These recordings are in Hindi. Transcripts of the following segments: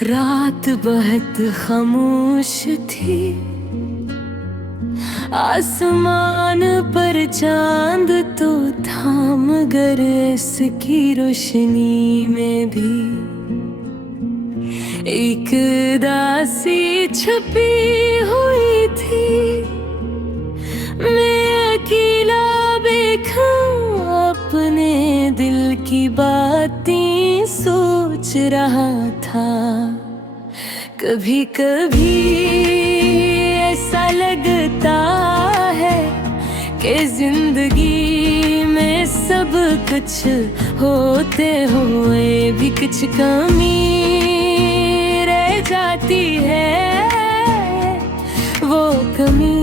रात बहुत खामोश थी, आसमान पर चांद तो था, मगर इसकी रोशनी में भी एक दासी छुपी हुई थी। मैं अकेला बैठा अपने दिल की बातें सोच रहा था। कभी कभी ऐसा लगता है कि जिंदगी में सब कुछ होते हुए भी कुछ कमी रह जाती है। वो कमी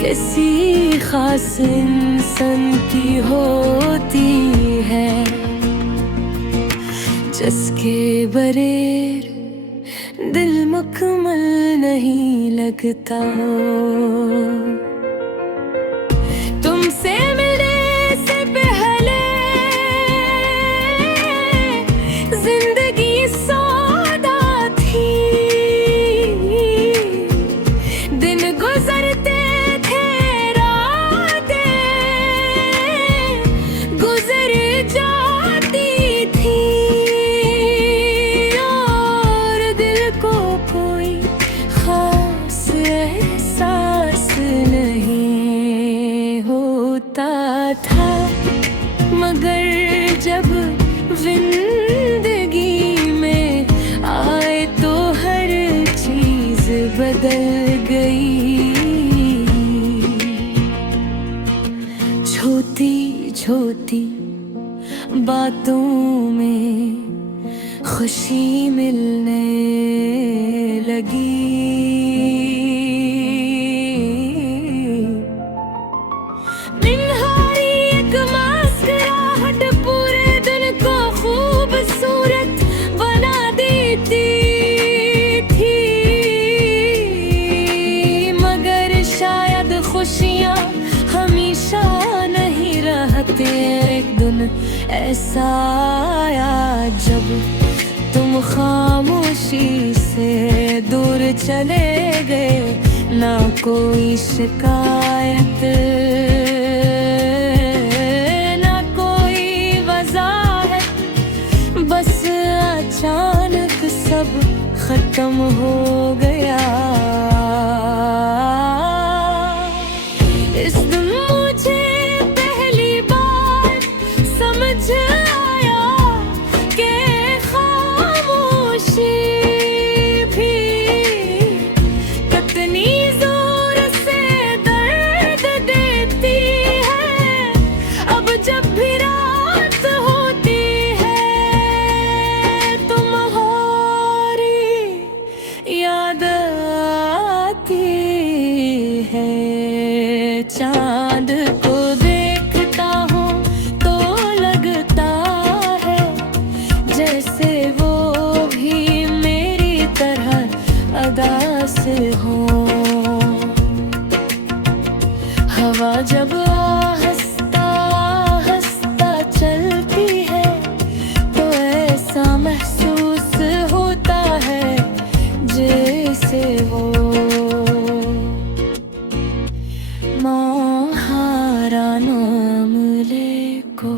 किसी खास इंसान की होती है, जिसके बगैर दिल मुकम्मल नहीं लगता। तुमसे मिलने से पहले जिंदगी सौदा थी, दिन गुजरते थे, रातें गुजर जाती थी, और दिल को कोई खास एहसास नहीं होता था। मगर जब जिंदगी में आए तो हर चीज बदल गई। छोटी छोटी बातों में खुशी मिलने लगी। निन्हारी एक मुस्कुराहट पूरे दिन को खूबसूरत बना देती थी। मगर शायद खुशियाँ हमेशा नहीं रहते। एक दिन ऐसा आया जब तुम खामोशी से दूर चले गए, ना कोई शिकायत, ना कोई वजह, बस अचानक सब खत्म हो गया। इस दिन मुझे पहली बार समझ आया कि खामोशी भी कितनी जोर से दर्द देती है। अब जब भी रात होती है तुम्हारी याद आती है। चांद को देखता हूँ तो लगता है जैसे वो भी मेरी तरह अदास हो। हवा जब आहिस्ता आहिस्ता चलती है तो ऐसा महसूस होता है जैसे वो महारा नाम लेको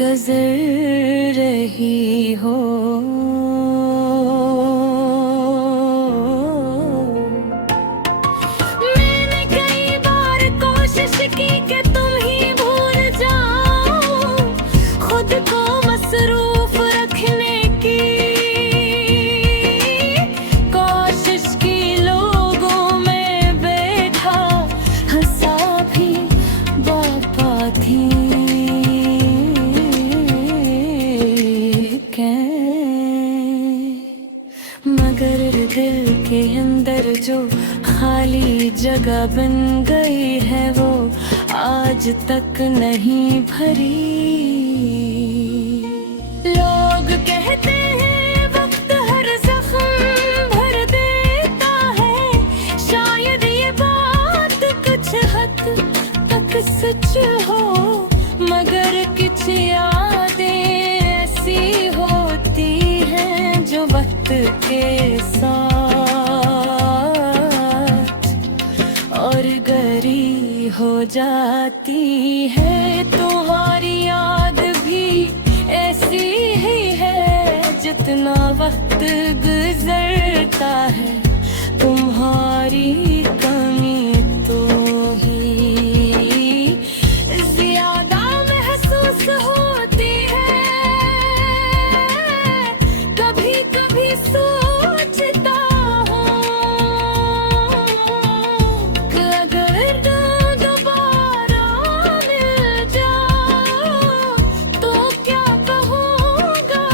गुजर रही हो। मैंने कई बार कोशिश की कि तुम ही भूल जाओ, खुद को मसरूफ रखने की कोशिश की। लोगों में बैठा हंसा भी बापा थी। मगर दिल के अंदर जो खाली जगह बन गई है वो आज तक नहीं भरी। लोग कहते हैं वक्त हर जख्म भर देता है, शायद ये बात कुछ हद तक सच हो। मगर कुछ यादें ऐसी होती वक्त के साथ और गरी हो जाती है। तुम्हारी याद भी ऐसी ही है, जितना वक्त गुजरता है तुम्हारी कमी तो ही ज्यादा महसूस होती है। कभी कभी सोचता हूँ कि अगर दोबारा मिल जाओ तो क्या कहूँगा।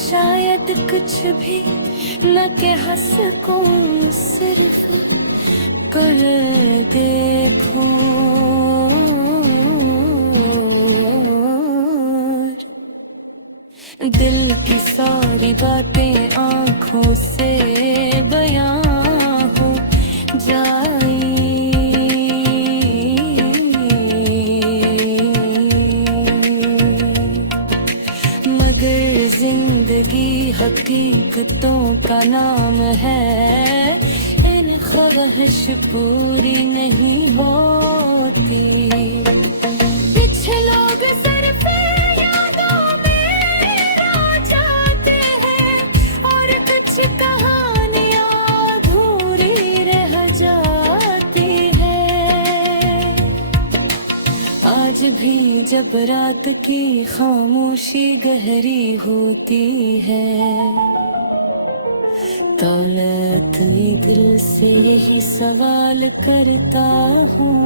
शायद कुछ भी न कह सकूं, सिर्फ कर देखूं। दिल की सारी बातें आँखों से बयां हो जाए, मगर जिंदगी हकीकतों का नाम है। इन ख्वाहिश पूरी नहीं होती। पीछे लोग सिर्फ यादों में रह जाते हैं और कुछ कहानियां अधूरी रह जाती है। आज भी जब रात की खामोशी गहरी होती है तो मैं अपने दिल से यही सवाल करता हूँ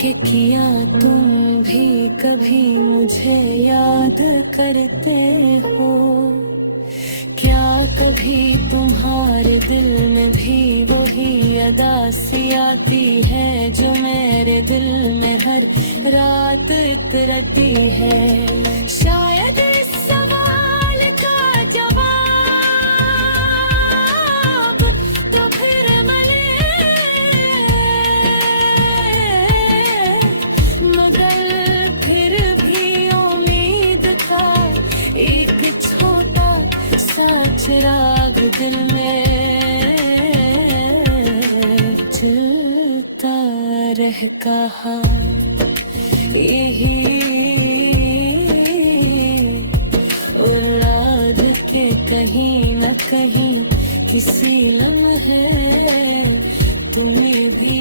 कि क्या तुम भी कभी मुझे याद करते हो। क्या कभी तुम्हारे दिल में भी वही अदा सी आती है जो मेरे दिल में हर रात उतरती है। शायद इस सवाल का जवाब तो फिर मिले, मगर फिर भी उम्मीद था एक छोटा सा चिराग दिल में जलता रह कहा। यही उड़ाद के कहीं न कहीं किसी लम्हे तुम्हें भी